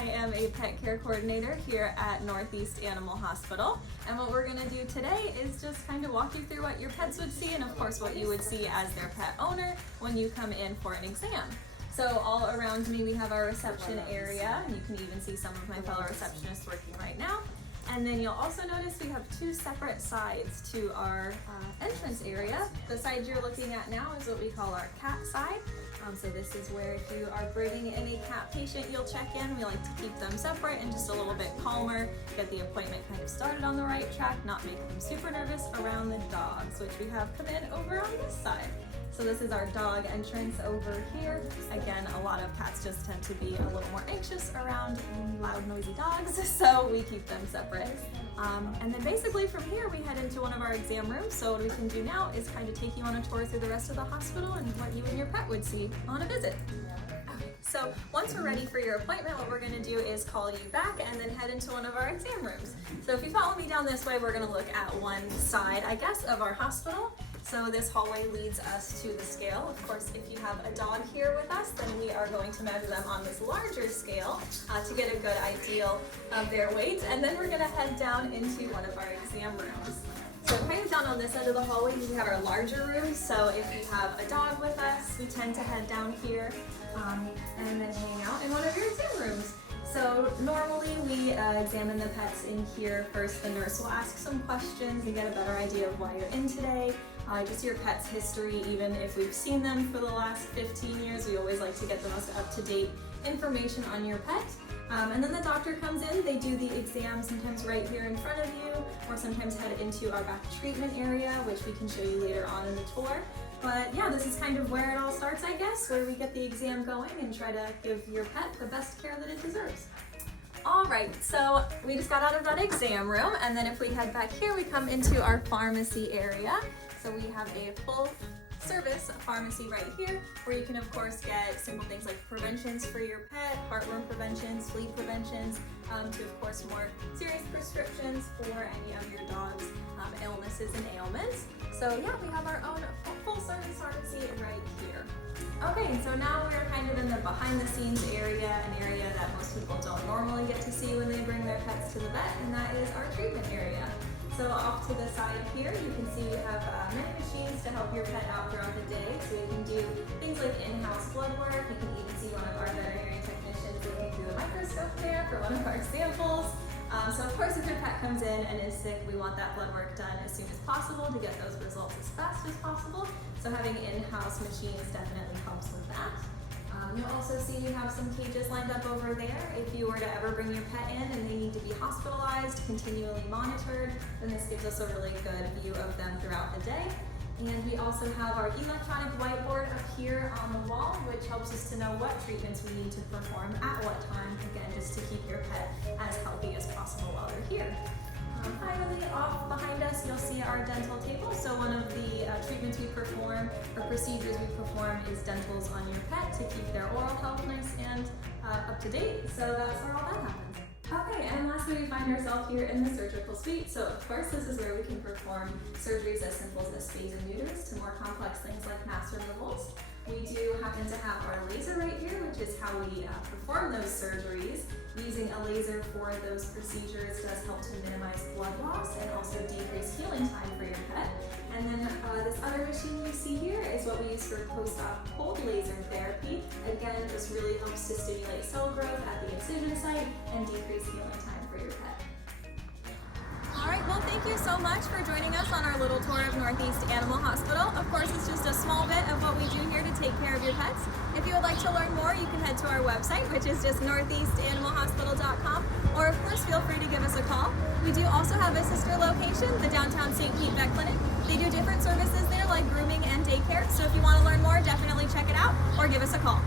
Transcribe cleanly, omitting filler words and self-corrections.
I am a pet care coordinator here at Northeast Animal Hospital, and what we're going to do today is just kind of walk you through what your pets would see and of course what you would see as their pet owner when you come in for an exam. So all around me we have our reception area, and you can even see some of my fellow receptionists working right now. And then you'll also notice we have two separate sides to our entrance area. The side you're looking at now is what we call our cat side. So this is where if you are bringing any cat patient, you'll check in. We like to keep them separate and just a little bit calmer, get the appointment kind of started on the right track, not make them super nervous around the dogs, which we have come in over on this side. So this is our dog entrance over here. Again, a lot of cats just tend to be a little more anxious around loud, noisy dogs, so we keep them separate. And then basically from here we head into one of our exam rooms. So what we can do now is kind of take you on a tour through the rest of the hospital and what you and your pet would see on a visit. Okay, so once we're ready for your appointment, what we're going to do is call you back and then head into one of our exam rooms. So if you follow me down this way, we're going to look at one side, I guess, of our hospital. So this hallway leads us to the scale. Of course, if you have a dog here with us, then we are going to measure them on this larger scale to get a good idea of their weight. And then we're going to head down into one of our exam rooms. So kind of down on this end of the hallway, we have our larger rooms. So if you have a dog with us, we tend to head down here and then hang out in one of your exam rooms. So normally we examine the pets in here first. The nurse will ask some questions and get a better idea of why you're in today. Just your pet's history, even if we've seen them for the last 15 years, we always like to get the most up-to-date information on your pet. And then the doctor comes in, they do the exam sometimes right here in front of you, or sometimes head into our back treatment area, which we can show you later on in the tour. But yeah, this is kind of where it all starts, I guess, where we get the exam going and try to give your pet the best care that it deserves. All right, so we just got out of that exam room, and then if we head back here, we come into our pharmacy area. So we have a full service pharmacy right here, where you can of course get simple things like preventions for your pet, heartworm preventions, flea preventions, to of course more serious prescriptions for any of your dog's illnesses and ailments. So yeah, we have our own full service pharmacy right here. Okay, so now we're kind of in the behind the scenes area, an area that most people don't normally get to see when they bring their pets to the vet, and that is our treatment area. So off to the side here, you can see we have many machines to help your pet out throughout the day. So you can do things like in-house blood work. You can even see one of our veterinary technicians looking through the microscope there for one of our samples. So of course, if your pet comes in and is sick, we want that blood work done as soon as possible to get those results as fast as possible. So having in-house machines definitely helps with that. You'll also see we have some cages lined up over there. If you were to ever bring your pet in and they need to be hospitalized, continually monitored, then this gives us a really good view of them throughout the day. And we also have our electronic whiteboard up here on the wall, which helps us to know what treatments we need to perform at what time, again, just to keep your pet as healthy as possible while they're here. Finally, off behind us, you'll see our dental table. So one of the treatments we perform, or procedures we perform, is dentals on your pet to keep their oral health nice and up to date. So that's where all that happens. Okay, and lastly, we find ourselves here in the surgical suite. So of course, this is where we can perform surgeries as simple as spays and neuters to more complex things like mass removals. We do happen to have our laser right here, which is how we perform those surgeries. Using a laser for those procedures does help to minimize blood loss and also decrease healing time for your pet. And then this other machine you see here is what we use for post-op cold laser therapy. Again, just really helps to stimulate cell growth at the incision site and decrease healing time for your pet. All right, well, thank you so much for joining us on our little tour of Northeast Animal Hospital. Of course, it's just a small bit of what we do here to take care of your pets. If you would like to learn more, you can head to our website, which is just northeastanimalhospital.com, or of course, feel free to give us a call. We do also have a sister location, the downtown St. Pete Vet Clinic. They do different services there like grooming and daycare, so if you want to learn more, definitely check it out or give us a call.